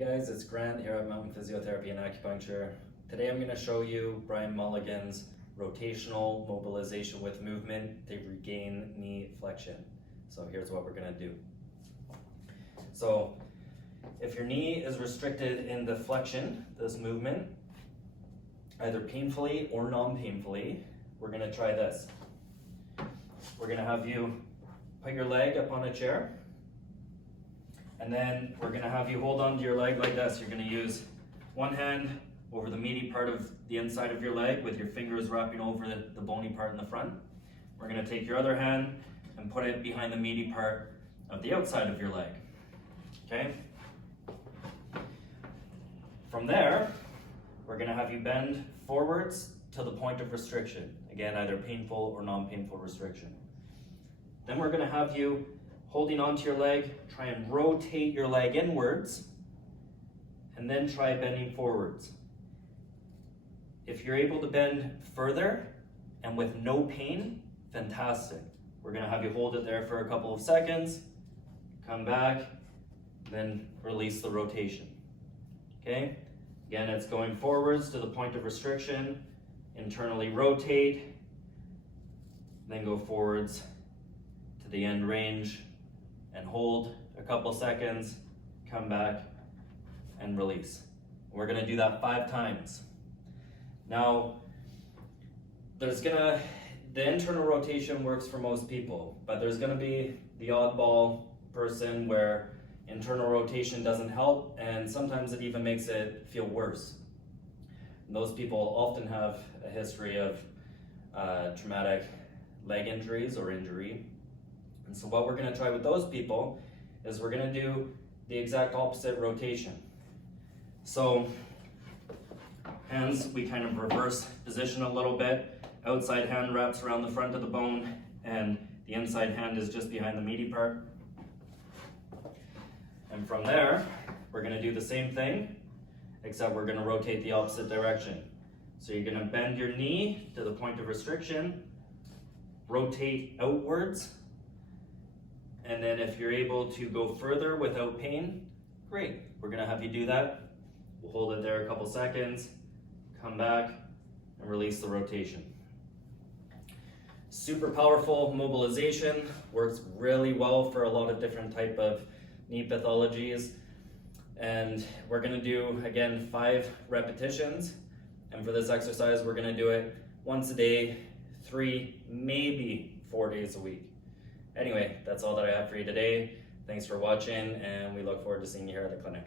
Hey guys, it's Grant here at Mountain Physiotherapy and Acupuncture. Today I'm going to show you Brian Mulligan's rotational mobilization with movement to regain knee flexion. So here's what we're going to do. So if your knee is restricted in the flexion, this movement, either painfully or non-painfully, we're going to try this. We're going to have you put your leg up on a chair. And then we're going to have you hold on to your leg like this. You're going to use one hand over the meaty part of the inside of your leg with your fingers wrapping over the bony part in the front. We're going to take your other hand and put it behind the meaty part of the outside of your leg. Okay? From there, we're going to have you bend forwards to the point of restriction. Again, either painful or non-painful restriction. Then we're going to have you holding onto your leg, try and rotate your leg inwards, and then try bending forwards. If you're able to bend further and with no pain, fantastic. We're going to have you hold it there for a couple of seconds, come back, then release the rotation. Okay? Again, it's going forwards to the point of restriction, internally rotate, then go forwards to the end range, and hold a couple seconds, come back, and release. We're going to do that 5 times. Now, the internal rotation works for most people, but there's going to be the oddball person where internal rotation doesn't help, and sometimes it even makes it feel worse. And those people often have a history of traumatic leg injuries or injury. And so what we're going to try with those people is we're going to do the exact opposite rotation. So hands, we kind of reverse position a little bit. Outside hand wraps around the front of the bone, and the inside hand is just behind the meaty part. And from there, we're going to do the same thing, except we're going to rotate the opposite direction. So you're going to bend your knee to the point of restriction, rotate outwards, and then if you're able to go further without pain, great. We're going to have you do that. We'll hold it there a couple seconds, come back, and release the rotation. Super powerful mobilization, works really well for a lot of different type of knee pathologies. And we're going to do, again, 5 repetitions. And for this exercise, we're going to do it once a day, 3, maybe 4 days a week. Anyway, that's all that I have for you today. Thanks for watching, and we look forward to seeing you here at the clinic.